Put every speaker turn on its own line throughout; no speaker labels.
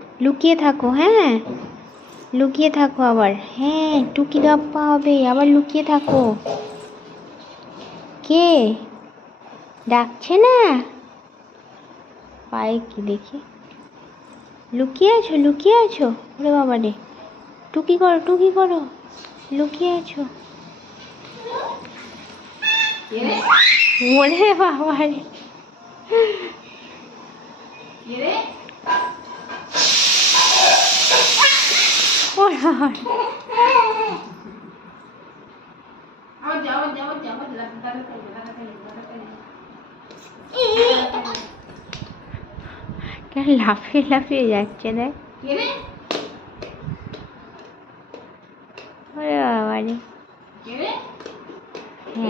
লুকিয়ে থাকো হ্যাঁ? লুকিয়ে থাকো আবার। হ্যাঁ টুকি ডাপ্পা হবে আবার লুকিয়ে থাকো। কে? ডাকছে না? পায়ে কি দেখি? লুকিয়ে আছো লুকিয়ে আছো? ওরে বাবা রে টুকি করো টুকি করো। লুকিয়ে আছো। ওরে বাবা রে? কেন লাফিয়ে লাফিয়ে যাচ্ছে দেখ? ওরে বাবা রে? হ্যাঁ।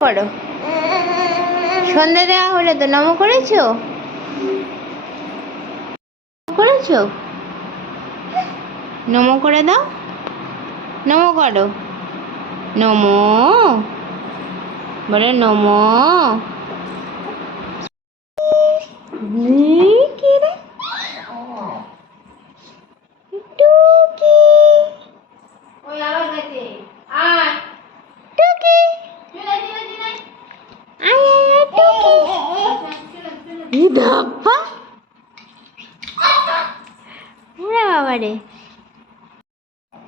করো। সন্ধ্যা দেওয়া হলে তো নম করেছ? করেছ? নম করে দাও। নম করো। নম। বলে নম এই কি রে টুকি টুকি আয় আয় আয় টুকি ই ধাপ্পা ওরে বাবা রে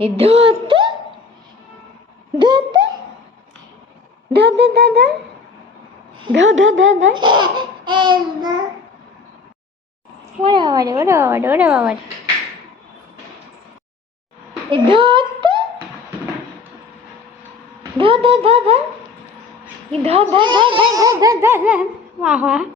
এ ধত ধত ধত দাদা ধত দাদা ওরে বাবা রে ওরে বাবা রে ওরে বাবা রে এ ধত ধত দাদা 你等等，等等，等等，等。